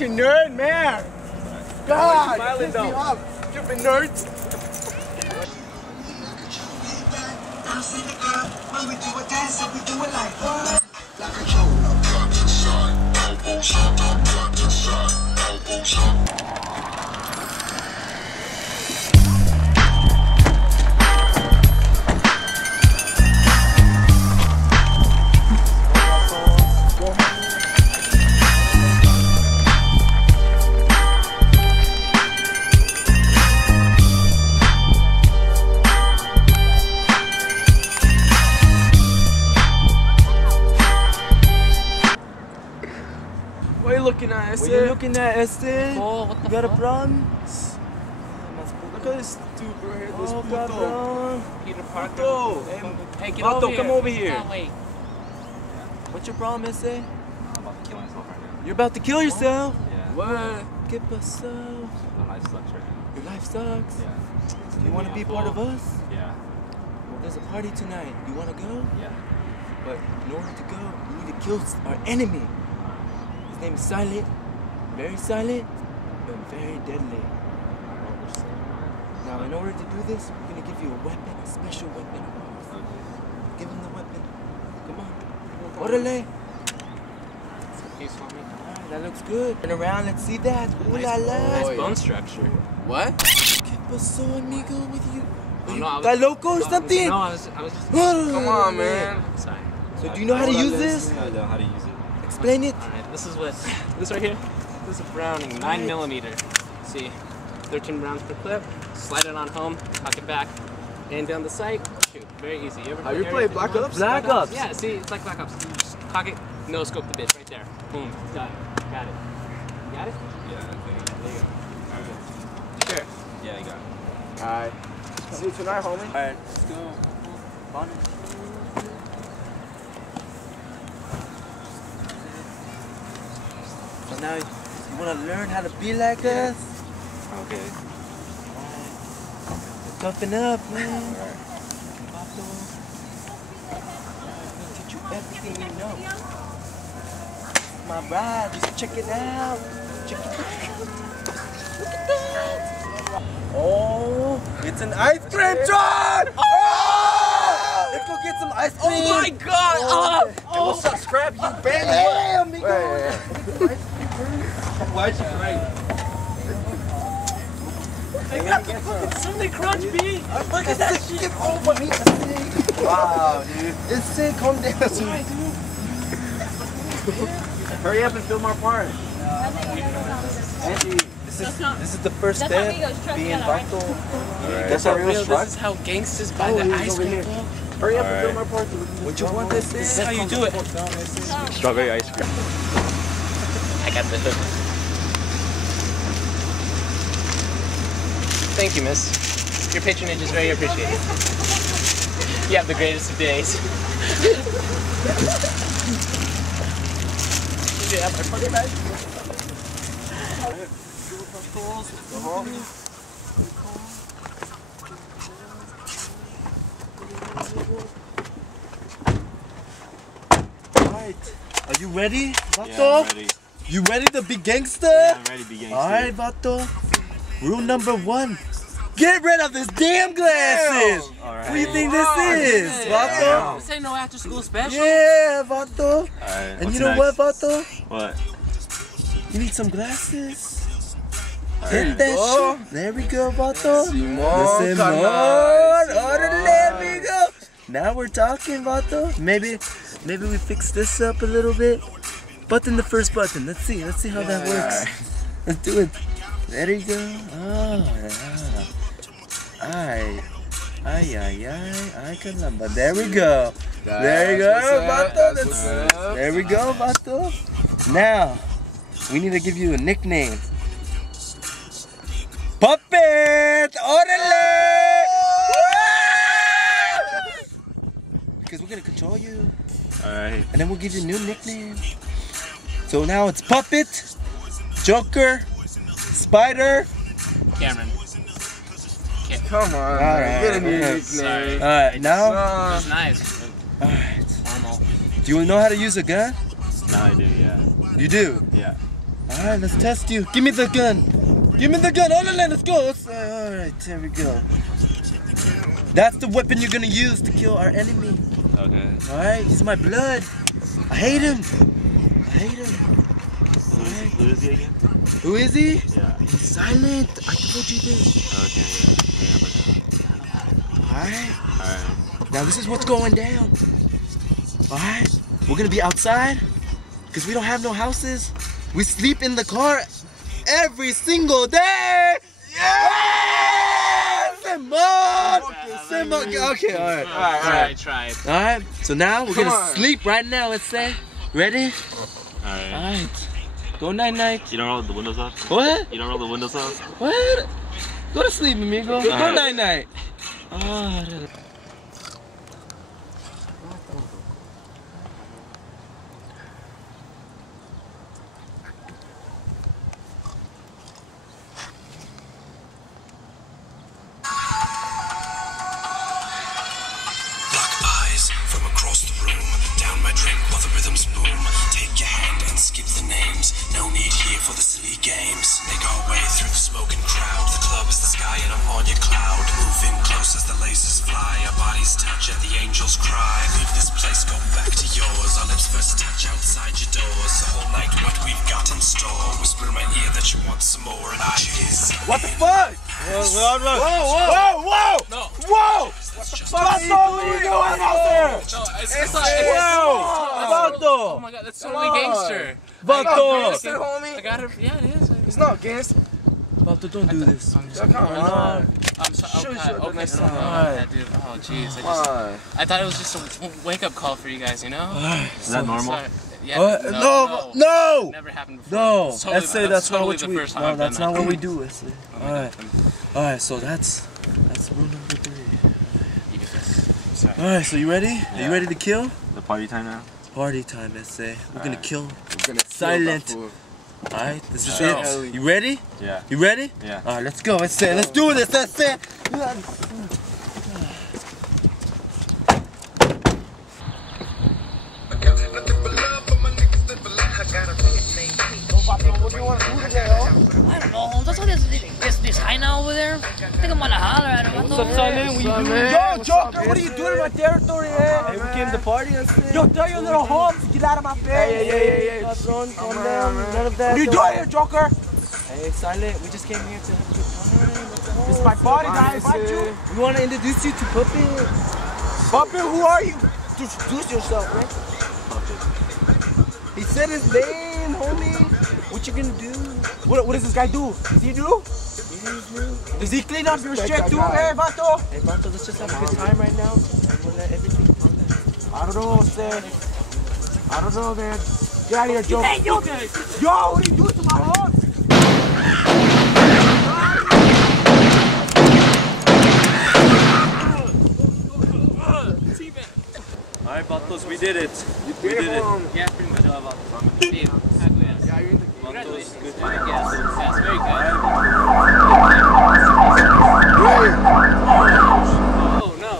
such a nerd, man. God, you pissed me off. Stupid nerds. What are you looking at, Esther? What are you looking at, Esther? Oh, what the You got a fuck? problem? Look at this dude right here, this Oh, puto. cabrón. Peter Parker. Puto. Hey, get Vato, over here. come over here. Oh, wait. What's your problem, Esther? I'm about to kill myself right now. You're about to kill yourself. Yeah. What? ¿Qué pasó? My life sucks right now. Your life sucks. Yeah. Do you want to be part of us? Yeah. Well, there's a party tonight. You want to go? Yeah. But in order to go, we need to kill our enemy. His name is Silent. Very silent, but very deadly. Now, in order to do this, we're going to give you a weapon, a special weapon. Give him the weapon. Come on. Orale. Alright, that looks good. Turn around, let's see that. Ooh la la. Nice bone structure. What? ¿Qué pasó, amigo, with you? Oh, no, I was- ¿Está loco or something? No, I was just... Come on, man. Sorry. So do you know how to use this? I know how to use it. Explain it. Alright, this is what... This right here. This is a Browning, 9mm. See, 13 rounds per clip. Slide it on home, cock it back, and down the sight. Shoot, very easy. You ever Have you play played Black Ops? Black Ops. Yeah, see, it's like Black Ops. You just cock it, no scope the bitch right there. Boom, done. Got it. You got it? Yeah, I think. There you go. Sure. Yeah, you got it. Alright. See you tonight, homie. Alright, let's go. Bonnet. So now you want to learn how to be like us? Okay. Toughen up, man. Alright. Vato. I'm gonna teach you everything you know. My bride, just check it out. Check it out. Look at that. Oh, it's an ice cream truck! Oh! Let's go get some ice cream. Oh my god! Hey, what's up, Scrap? You banned me. Hey, amigo. Why'd you break? I got the fucking Sunday Crunch, B! Look at that shit! Get over me. Wow, dude. It's sick. Calm down. Why, dude? Hurry up and film our part. Angie, this is the first step. Being Vato. That's our real truck. This is how gangsters buy the ice cream. Hurry up and film our part. What you want this This is how you do it. Strawberry ice cream. I got the hook. Thank you, miss. Your patronage is very appreciated. You have the greatest of days. Do you have my party bag? Alright. Are you ready, Vato? Yeah, I'm ready. You ready to be gangster? Yeah, I'm ready to be gangster. Alright, Vato. Rule number 1. Get rid of this damn glasses! Alright. What do you think this is, Vato? This ain't no after school special. Yeah, Vato. Alright. And what's you know next? what, Vato? What? You need some glasses. Alright. Hit that shit. There we go, Vato. Simón, Simón. carnal. Órale, amigo. Now we're talking, Vato. Maybe we fix this up a little bit. Button the first button. Let's see how that works. Let's do it. There you go. Oh, yeah. Ay, caramba. There we go. There you go, Vato. There we go, Vato. Now, we need to give you a nickname. Puppet! Orale! Because we're gonna control you. Alright. And then we'll give you a new nickname. So now it's Puppet, Joker, Spider. Cameron. Come on, Alright, get a new alright. nickname. Alright, now, That's nice. alright. Normal. Do you know how to use a gun? Now I do, yeah. You do? Yeah. Alright, let's test you. Give me the gun. Give me the gun. Let's go. Alright, there we go. That's the weapon you're gonna use to kill our enemy. Okay. Alright, he's my blood. I hate him. I hate him. Who is he again? Who is he? Yeah. He's silent. I told you this. Okay, yeah. Alright. Alright. Now this is what's going down. Alright? We're gonna be outside because we don't have no houses. We sleep in the car every single day. Yeah! Simon! Okay, alright. Tried. Alright, so now we're gonna sleep right now, let's say. Ready? Alright. Alright. Go night night. You don't roll the windows off? What? You don't roll the windows off? What? Go to sleep, amigo. Go night night. Oh, from across the room, down my drink while the rhythms boom. Take your hand and skip the names. No need here for the silly games. Make our way through the smoking crowd. The club is the sky and I'm on your cloud. Move in close as the lasers fly. Our bodies touch and the angels cry. Leave this place, go back to yours. Our lips first touch outside your doors. The whole night what we've got in store. Whisper in my ear that you want some more and I is. What the fuck? Whoa! No. Whoa! What are you doing out there? No, it's not. Vato! Oh my god, that's totally gangster. Vato! I got it. Yeah, it is. It's not gangster. Vato, don't do this. I'm Come on. sorry. Okay, so, dude. Oh, jeez. I thought it was just a wake-up call for you guys, you know? Is that normal? Sorry. Yeah, What? No! It never happened before. No! It's totally- Let's say that's not totally what the we. first time No, I've that's done not that. what we do. Let's say. Alright, so that's rule number 3. You get this. Sorry. Alright, so you ready? Are you Yeah. ready to kill? The party time now? Party time, let's say. We're gonna kill. We're gonna Silent. Alright, this is Sure. it. You ready? Yeah. You ready? Yeah. Alright, let's go. Let's say. Let's do this. Let's say. What do you want to do today, I don't know. That's what this high now over there. I think I'm gonna holler at him. What's up, Simon? Yo, Joker, what are you doing in my territory, man? Hey, we came to party. Let's say. Yo, tell your little homes to get out of my face. Hey. Calm down. None of that. What are you doing here, Joker? Hey, Silent. We just came here to have a good time. It's my party, guys. Invite you. We want to introduce you to Puppet. Puppet, who are you? Introduce yourself, man. He said his name, homie. What you gonna do? What does this guy do? Does he do? Does he clean up your shit too, hey, Vato? Hey, Vato, let's just have a good time right now. And we'll let everything come down. I don't know, Seth. I don't know, man. Get out of here, Joe. Hey, yo! Yo, what are you doing to my horse? Alright, Vatos, we did it. We did it. Yeah, pretty much. Steve, yeah, you're in the congratulations. Good job. Yes, very good. Oh, no.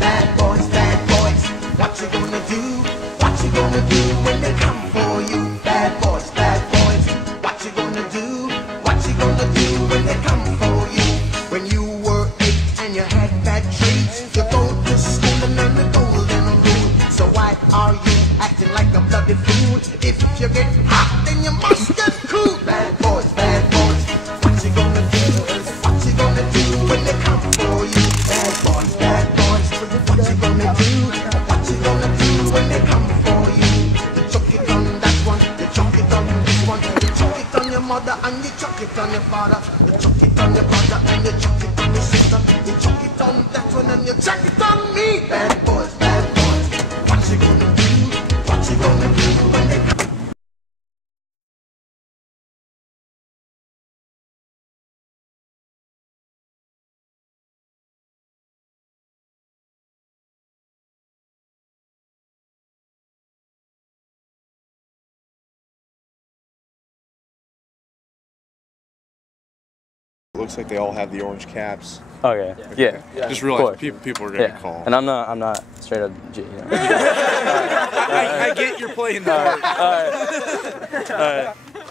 Bad boys, what you gonna do? What you gonna do when they come for you? Bad boys, what you gonna do? What you gonna do when they come for you? When you were 8 and you had bad traits, you go to school and learn the golden rule. So why are you acting like a bloody fool? If you get hot, then you must get cool. Bad boys, what you gonna do? What you gonna do when they come for you? Bad boys, what you gonna do? What you gonna do when they come for you? You chuck it on that one, you chuck it on this one, you chuck it on your mother and you chuck it on your father, you chuck it on your brother and you chuck it on your sister, you chuck it on that one and you chuck it on me. Bad boys, what you gonna do? What you gonna do when they come? looks like they all have the orange caps. Okay. Yeah. Just Of realize course. people are gonna Yeah. call. And I'm not straight up G. You know? I get you're playing the part.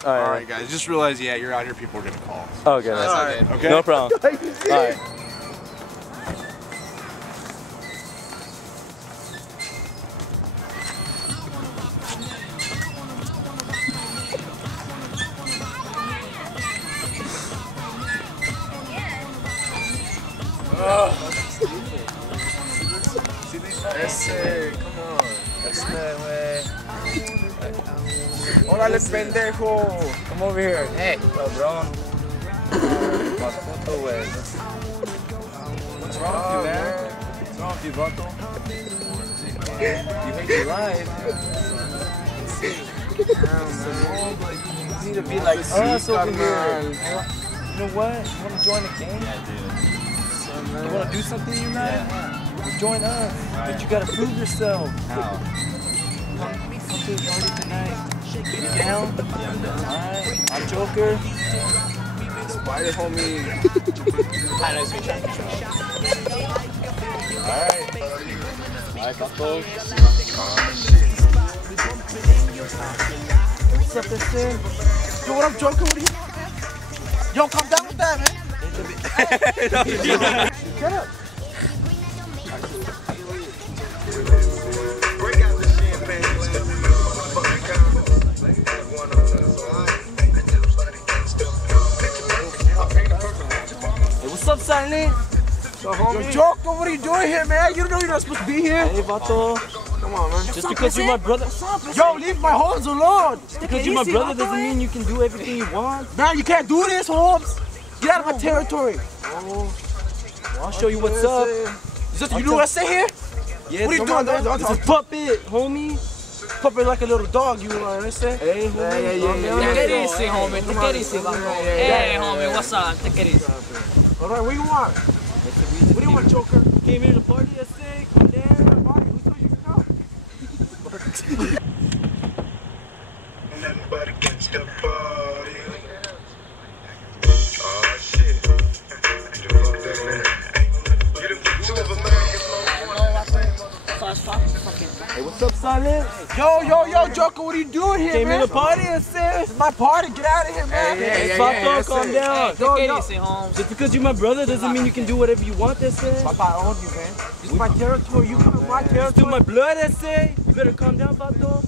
All right, guys. Just realize, yeah, you're out here. People are gonna call. Okay. That's okay. Okay. No problem. All right. Ese, come on. Ese, güey. Órale, pendejo. Come over here. Hey, cabrón. Más puto, güey. What's wrong with you, man? What's wrong with you, vato? You hate your life. You need to be like us over here. You know what? You want to join the game? Yeah, dude. You want to do something tonight? Join us. But you got to prove yourself. How? Come to the party tonight. You down? Yeah, I'm done. Alright. I'm Joker. Spider homie. Alright. Alright, Papo. What's up, this thing? Yo, what up, Joker? What are you? Yo, come down with that, man. Shut up. Hey, what's up, silent? Yo, Joker, what are you doing here, man? You know you're not supposed to be here. Hey, Vato. Come on, man. Just because you're my brother. Yo, leave my Holmes alone. Because you're my brother doesn't mean you can do everything you want. Man, you can't do this, Holmes. Get out of my territory. I'll show you what's up. Is this the USA here? Yeah, What are you come doing, on, man? This is Puppet, homie. Puppet like a little dog, you understand? Hey, homie. Take it easy, homie. Take it easy, Hey, homie, what's up? Take it easy. All right, what do you want? What do you want, Joker? Came here to party, I say. Come down. Who told you to come? Nothing but against the party. Oh shit. You the two of America's Hey, what's up, silent? Yo, Joker, what are you doing here, Came man? here to party, I say. This is my party. Get out of here, man. Hey, Vato, calm down. Take it easy, Holmes. Just because you're my brother doesn't mean you can do whatever you want, I say. Papa, I own you, man. This is my territory. You come in my It's to territory. my blood, I say. You better calm down, Vato.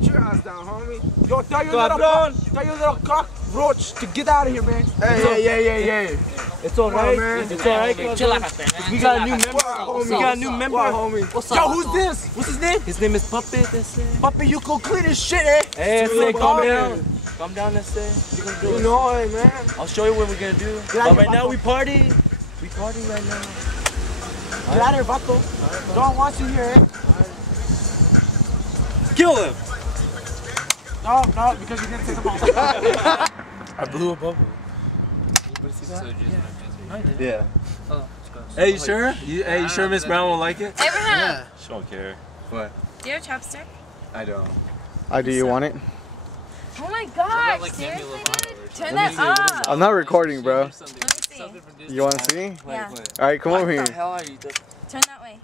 Get your ass down, homie. Yo, tell your Cabron. little cockroach to get out of here, man. Hey. It's alright. man. It's alright, Chillaxate, man. We got a new member. homie. We got a new member. homie. What's Yo, up? who's this? What's his name? His name is Puppet, I say. Puppy, you go clean his shit, eh? Hey, I say, calm Hey. down. Calm down, I say. You're gonna do You it. know it, man. I'll show you what we're gonna do. out But here, right now Vato. we party. We party right now. Get out of here, Vato. Don't want you here, eh? Kill him. No, because you didn't take them off. I blew a bubble. Yeah. Hey, you sure? You sure Miss Brown won't like it? Abraham, She don't care. do you have a chopstick? I don't. Do you want it? Oh my gosh, seriously, dude? Turn that up. I'm not recording, bro. Let me see. You want to see? Yeah. All right, come over here. hell are you? Turn that way.